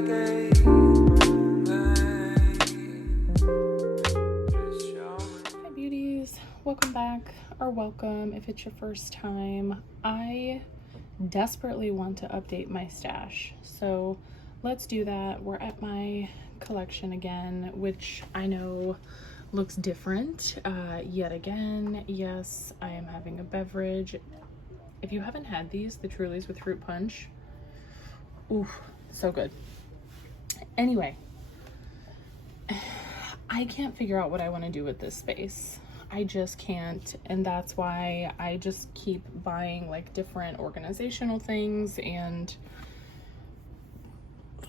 Hi beauties, welcome back, or welcome if it's your first time. I desperately want to update my stash, so let's do that. We're at my collection again, which I know looks different yet again. Yes, I am having a beverage. If you haven't had these, the Trulies with fruit punch, ooh, so good. Anyway, I can't figure out what I want to do with this space. I just can't, and that's why I just keep buying like different organizational things and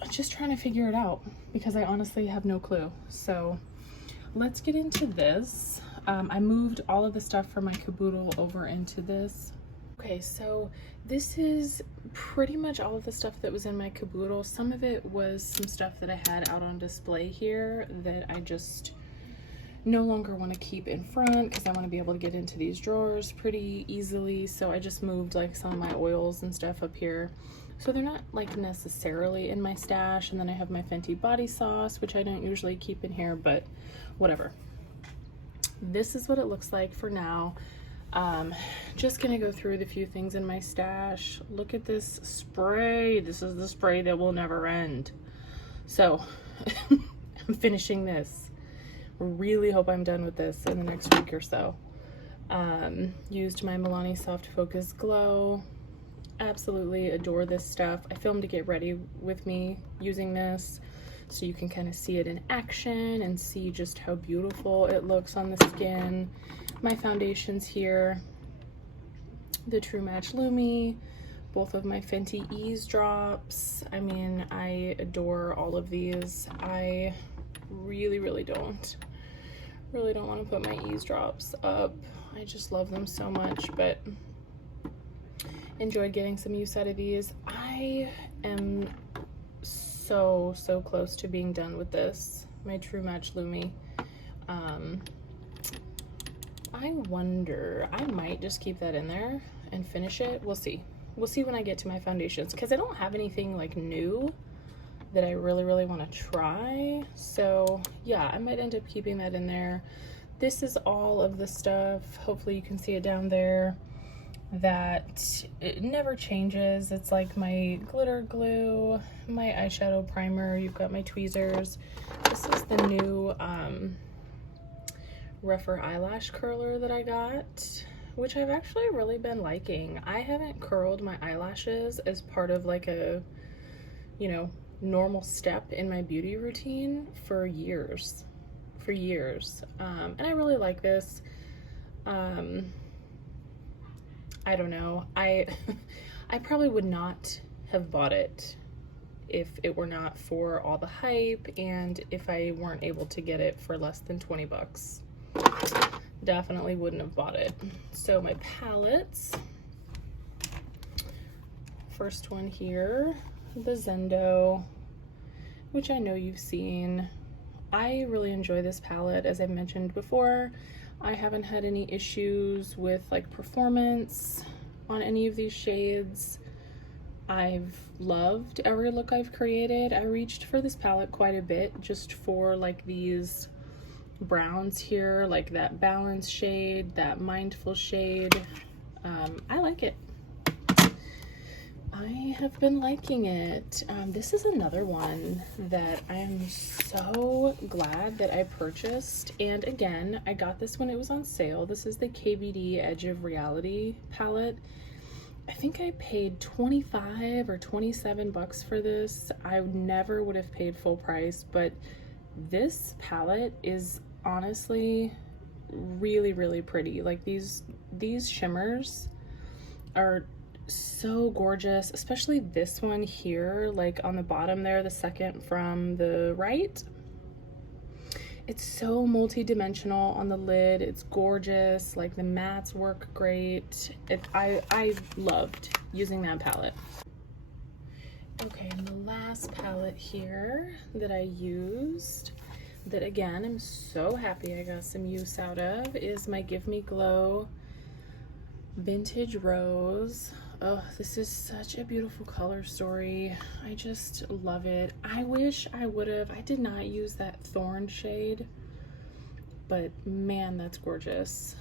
just trying to figure it out because I honestly have no clue. So let's get into this. I moved all of the stuff from my caboodle over into this. Okay, so this is pretty much all of the stuff that was in my caboodle. Some of it was some stuff that I had out on display here that I just no longer want to keep in front because I want to be able to get into these drawers pretty easily. So I just moved like some of my oils and stuff up here. So they're not like necessarily in my stash. And then I have my Fenty body sauce, which I don't usually keep in here, but whatever. This is what it looks like for now. Just gonna go through the few things in my stash. Look at this spray. This is the spray that will never end. So I'm finishing this. Really hope I'm done with this in the next week or so. Used my Milani Soft Focus Glow. Absolutely adore this stuff. I filmed a get ready with me using this so you can kind of see it in action and see just how beautiful it looks on the skin. My foundations here, the True Match Lumi, both of my Fenty Ease drops. I mean, I adore all of these. I really don't want to put my Ease drops up. I just love them so much, but enjoyed getting some use out of these. I am so close to being done with this, my True Match Lumi. I wonder, I might just keep that in there and finish it. We'll see when I get to my foundations, because I don't have anything like new that I really want to try. So yeah, I might end up keeping that in there. This is all of the stuff, hopefully you can see it down there, that it never changes. It's like my glitter glue, my eyeshadow primer, you've got my tweezers. This is the new rougher eyelash curler that I got, which I've actually really been liking. I haven't curled my eyelashes as part of like a, you know, normal step in my beauty routine for years. And I really like this. I don't know, I probably would not have bought it if it were not for all the hype and if I weren't able to get it for less than 20 bucks. Definitely wouldn't have bought it. So my palettes, first one here, the Zendo, which I know you've seen. I really enjoy this palette. As I've mentioned before, I haven't had any issues with like performance on any of these shades. I've loved every look I've created. I reached for this palette quite a bit just for like these browns here, like that balance shade, that mindful shade. I like it. I have been liking it. This is another one that I am so glad that I purchased. And again, I got this when it was on sale. This is the KVD Edge of Reality palette. I think I paid 25 or 27 bucks for this. I never would have paid full price, but this palette is honestly really pretty. Like these shimmers are so gorgeous, especially this one here, like on the bottom there, the second from the right. It's so multi-dimensional on the lid. It's gorgeous. Like the mattes work great. I loved using that palette. Okay, and the last palette here that I used, that again I'm so happy I got some use out of, is my Give Me Glow Vintage Rose. Oh, this is such a beautiful color story. I just love it. I wish I would have, I did not use that Thorn shade, but man, that's gorgeous.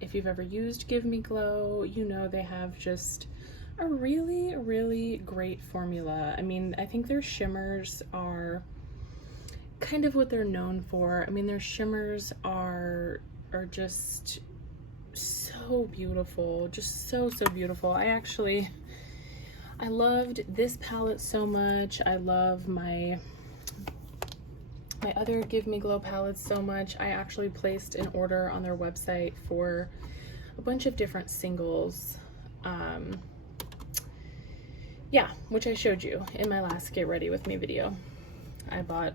If you've ever used Give Me Glow, you know they have just a really, really great formula. I mean, I think their shimmers are kind of what they're known for. I mean, their shimmers are just so beautiful, just so beautiful. I loved this palette so much. I love my other Give Me Glow palettes so much. I actually placed an order on their website for a bunch of different singles, yeah, which I showed you in my last Get Ready With Me video. I bought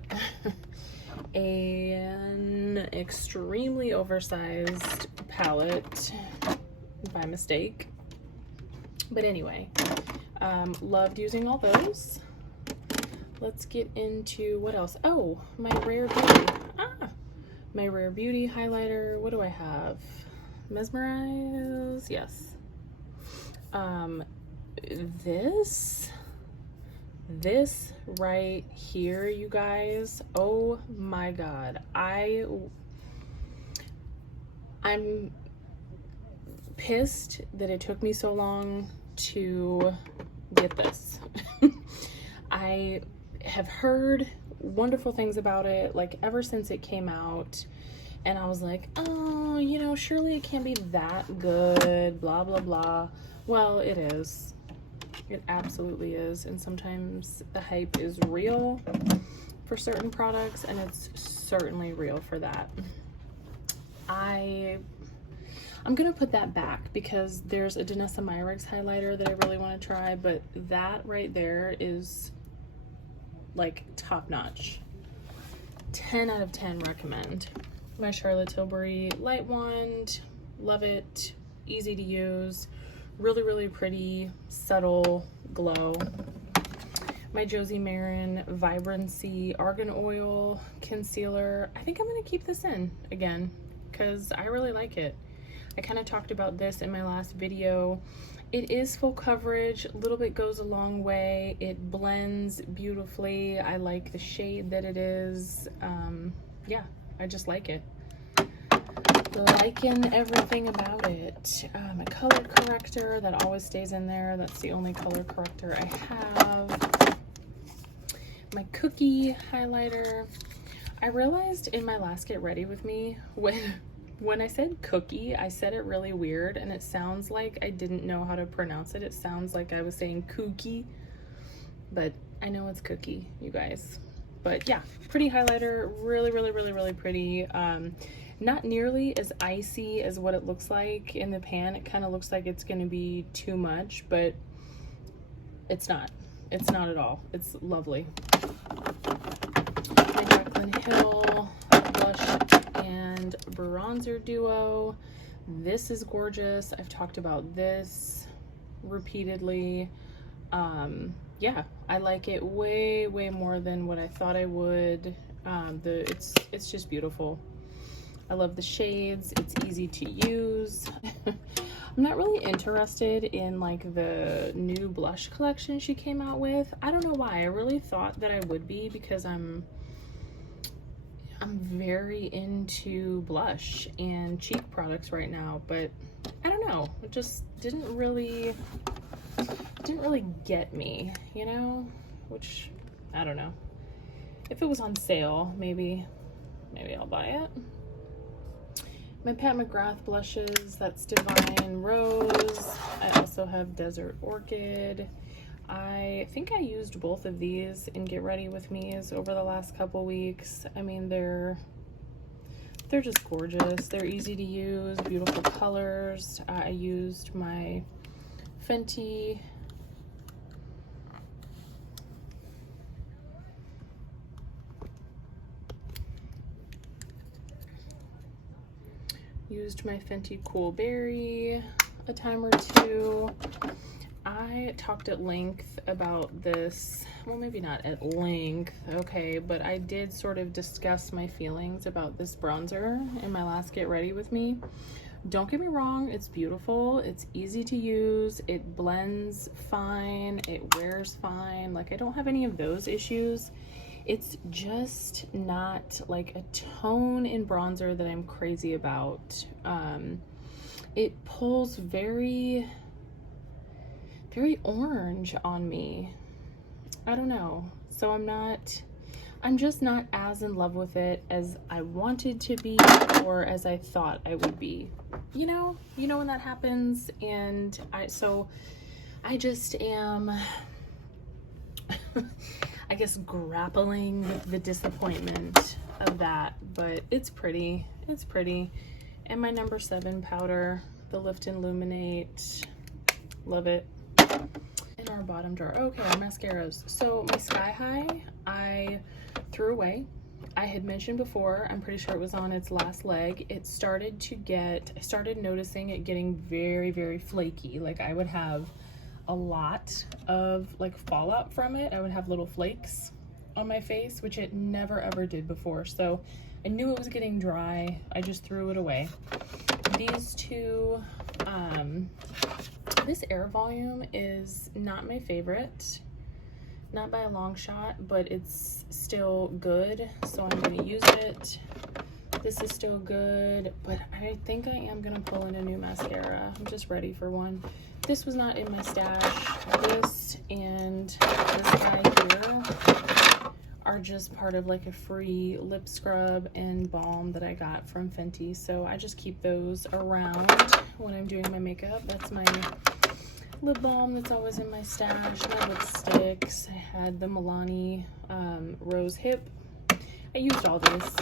an extremely oversized palette by mistake, but anyway, loved using all those. Let's get into what else. Oh, my Rare Beauty. My Rare Beauty highlighter. What do I have? Mesmerize. Yes. This right here, you guys. Oh my god. I'm pissed that it took me so long to get this. I have heard wonderful things about it, like ever since it came out, and I was like, oh, you know, surely it can't be that good, blah blah blah. Well, it is. It absolutely is. And sometimes the hype is real for certain products, and it's certainly real for that. I'm gonna put that back because there's a Danessa Myricks highlighter that I really want to try, but that right there is like top notch. 10 out of 10 recommend. My Charlotte Tilbury light wand, love it, easy to use, really, really pretty, subtle glow. My Josie Maran Vibrancy Argan Oil Concealer. I think I'm gonna keep this in again because I really like it. I kind of talked about this in my last video. It is full coverage, a little bit goes a long way. It blends beautifully. I like the shade that it is. Yeah, I just like it. Liking everything about it. A color corrector that always stays in there. That's the only color corrector I have. My cookie highlighter. I realized in my last Get Ready With Me, when I said cookie, I said it really weird, and it sounds like I didn't know how to pronounce it. It sounds like I was saying kooky, but I know it's cookie, you guys. But yeah, pretty highlighter, really, really, really, really pretty. Not nearly as icy as what it looks like in the pan. It kind of looks like it's going to be too much, but it's not. It's not at all. It's lovely. My Jaclyn Hill blush and bronzer duo. This is gorgeous. I've talked about this repeatedly. Yeah, I like it way, way more than what I thought I would. It's just beautiful. I love the shades. It's easy to use. I'm not really interested in like the new blush collection she came out with. I don't know why. I really thought that I would be because I'm very into blush and cheek products right now, but I don't know. It just didn't really get me, you know? Which I don't know. If it was on sale, maybe I'll buy it. My Pat McGrath blushes, that's Divine Rose. I also have Desert Orchid. I think I used both of these in Get Ready With Me's over the last couple weeks. I mean, they're just gorgeous. They're easy to use, beautiful colors. I used my Fenty Cool Berry a time or two. I talked at length about this, well, maybe not at length, okay, but I did sort of discuss my feelings about this bronzer in my last Get Ready With Me. Don't get me wrong, it's beautiful, it's easy to use, it blends fine, it wears fine. Like, I don't have any of those issues. It's just not like a tone in bronzer that I'm crazy about. It pulls very, very orange on me. I don't know. So I'm just not as in love with it as I wanted to be, or as I thought I would be. You know when that happens, and I just am I guess grappling with the disappointment of that, but it's pretty. It's pretty. And my number 7 powder, the Lift and Illuminate, love it. In our bottom drawer. Okay, our mascaras. So my Sky High, I threw away. I had mentioned before, I'm pretty sure it was on its last leg. I started noticing it getting very, very flaky. Like, I would have a lot of like fallout from it. I would have little flakes on my face, which it never ever did before. So I knew it was getting dry. I just threw it away. These two, this Air Volume is not my favorite, not by a long shot, but it's still good, so I'm gonna use it. This is still good, but I think I am gonna pull in a new mascara. I'm just ready for one. This was not in my stash. This and this guy here are just part of like a free lip scrub and balm that I got from Fenty. So I just keep those around when I'm doing my makeup. That's my lip balm that's always in my stash. My lipsticks. I had the Milani Rose Hip. I used all this.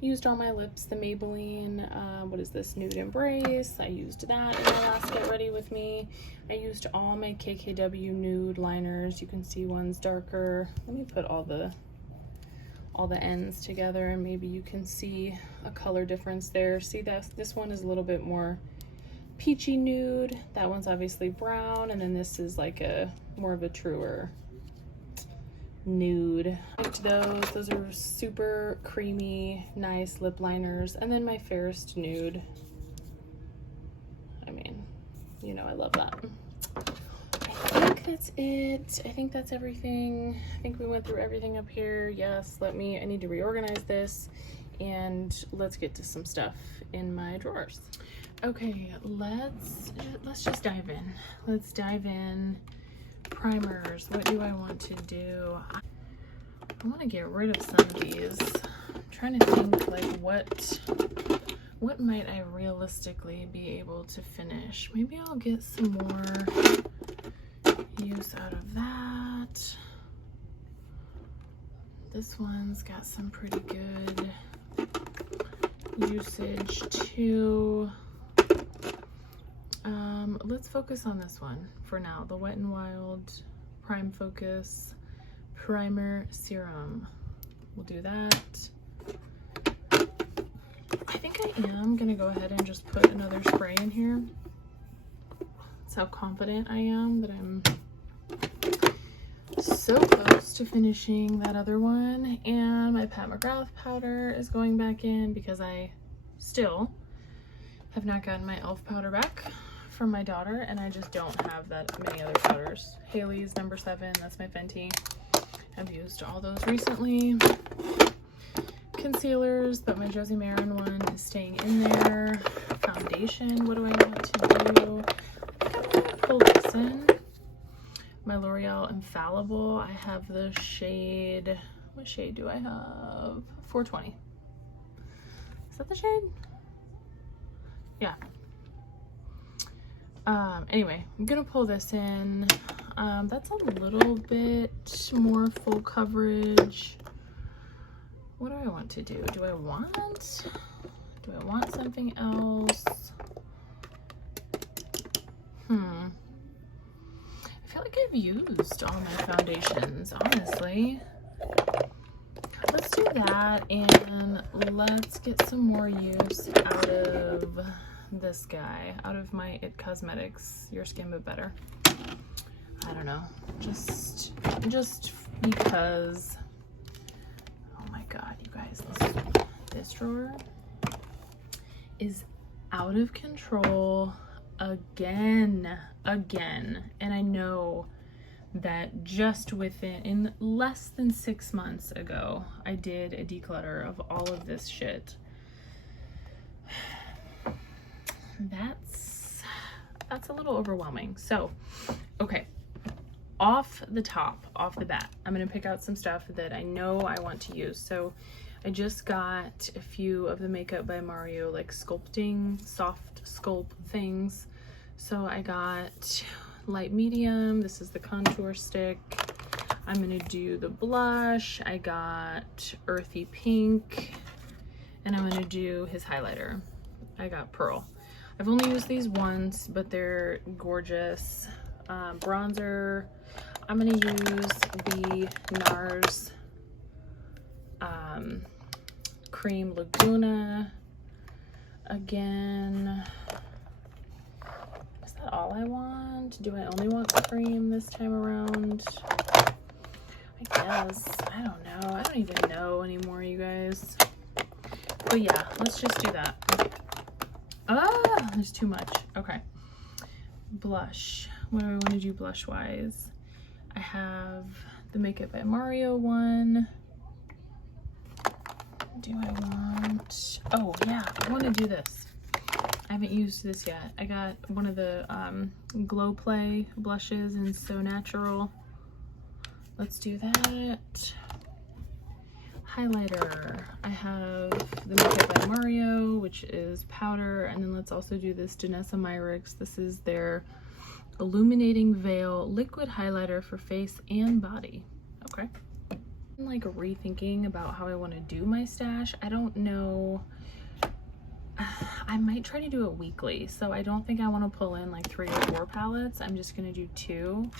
Used all my lips, the Maybelline, what is this, Nude Embrace. I used that in my last Get Ready With Me. I used all my KKW nude liners. You can see one's darker. Let me put all the ends together and maybe you can see a color difference there. See, this one is a little bit more peachy nude. That one's obviously brown, and then this is like a more of a truer nude. I liked those. Those are super creamy, nice lip liners. And then my Fairest Nude. I mean, you know I love that. I think that's it. I think that's everything. I think we went through everything up here. Yes, I need to reorganize this, and let's get to some stuff in my drawers. Okay, let's just dive in. Let's dive in. Primers. What do I want to do? I want to get rid of some of these. I'm trying to think like what might I realistically be able to finish. Maybe I'll get some more use out of that. This one's got some pretty good usage too. Let's focus on this one for now. The Wet n Wild Prime Focus Primer Serum. We'll do that. I think I am gonna go ahead and just put another spray in here. That's how confident I am that I'm so close to finishing that other one. And my Pat McGrath powder is going back in because I still have not gotten my e.l.f. powder back from my daughter, and I just don't have that many other powders. Haley's number 7, that's my Fenty. I've used all those recently. Concealers, but my Josie Maran one is staying in there. Foundation, what do I want to do? I think I'm gonna pull this in. My L'Oreal Infallible, I have the shade, what shade do I have? 420. Is that the shade? Yeah. Anyway, I'm gonna pull this in. That's a little bit more full coverage. What do I want to do? Do I want something else? I feel like I've used all my foundations, honestly. Let's do that, and let's get some more use out of this guy, out of my It Cosmetics Your Skin But Better. I don't know, just because. Oh my god, you guys, this drawer is out of control again. And I know that just in less than 6 months ago, I did a declutter of all of this shit. That's a little overwhelming. So, okay, off the bat, I'm gonna pick out some stuff that I know I want to use. So I just got a few of the Makeup by Mario like sculpting, soft sculpt things. So I got light medium, this is the contour stick. I'm gonna do the blush. I got earthy pink, and I'm gonna do his highlighter. I got pearl. I've only used these once, but they're gorgeous. Bronzer, I'm gonna use the NARS Cream Laguna again. Is that all I want? Do I only want cream this time around? I guess. I don't know. I don't even know anymore, you guys. But yeah, let's just do that. Ah, there's too much. Okay. Blush. What do I want to do blush wise? I have the Makeup by Mario one. Do I want, oh yeah, I want to do this. I haven't used this yet. I got one of the Glow Play blushes in So Natural. Let's do that. Highlighter. I have the Makeup by Mario, which is powder, and then let's also do this Danessa Myricks. This is their Illuminating Veil Liquid Highlighter for face and body. Okay. I'm like rethinking about how I want to do my stash. I don't know. I might try to do it weekly, so I don't think I want to pull in like 3 or 4 palettes. I'm just going to do 2.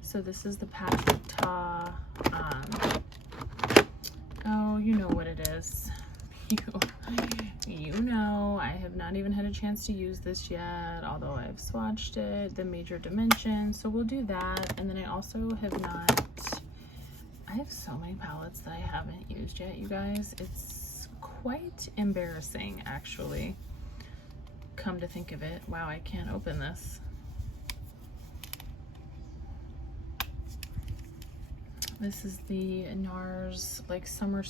So this is the Pat Ta, oh, you know what it is. You know, I have not even had a chance to use this yet, although I've swatched it, the Major Dimension. So we'll do that. And then I also have not, I have so many palettes that I haven't used yet, you guys. It's quite embarrassing, actually. Come to think of it. Wow, I can't open this. This is the NARS like summer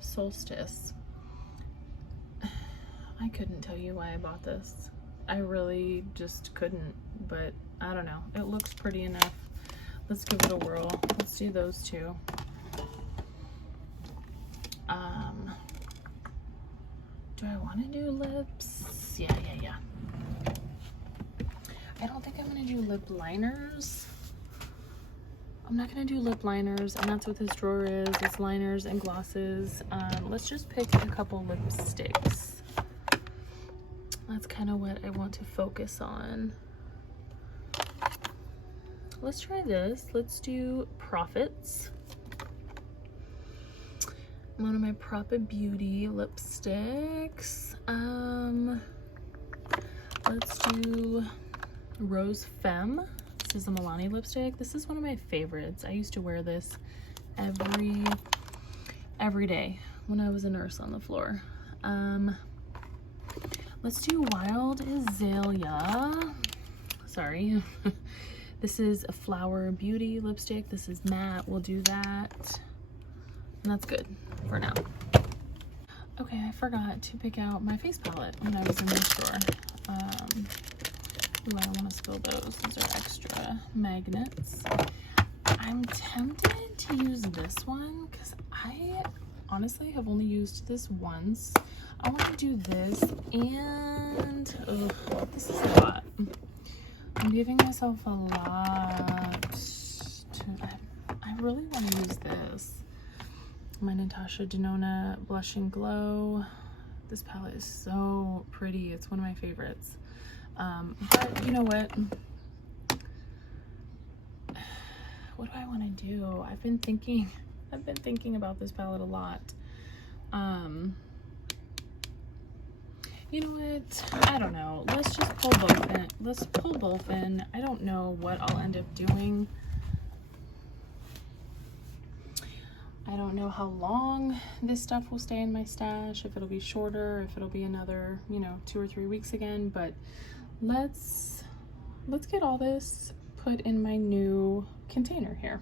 solstice. I couldn't tell you why I bought this. I really just couldn't, but I don't know. It looks pretty enough. Let's give it a whirl. Let's do those 2. Do I want to do lips? Yeah. I don't think I'm going to do lip liners. I'm not going to do lip liners, and that's what this drawer is. It's liners and glosses. Let's just pick a couple lipsticks. That's kind of what I want to focus on. Let's try this. Let's do Profits. One of my Propa Beauty lipsticks. Let's do Rose Femme. This is a Milani lipstick. This is one of my favorites. I used to wear this every day when I was a nurse on the floor. Let's do Wild Azalea. Sorry. This is a Flower Beauty lipstick. This is matte. We'll do that. And that's good for now. Okay, I forgot to pick out my face palette when I was in this drawer. Ooh, I don't want to spill those. Those are extra magnets. I'm tempted to use this one because I honestly have only used this once. I want to do this and this is a lot. I'm giving myself a lot. I really want to use this. My Natasha Denona Blush and Glow. This palette is so pretty. It's one of my favorites. But you know what? What do I want to do? I've been thinking about this palette a lot. You know what? I don't know. Let's just pull both in. Let's pull both in. I don't know what I'll end up doing. I don't know how long this stuff will stay in my stash, if it'll be shorter, if it'll be another, you know, 2 or 3 weeks again, but let's get all this put in my new container here.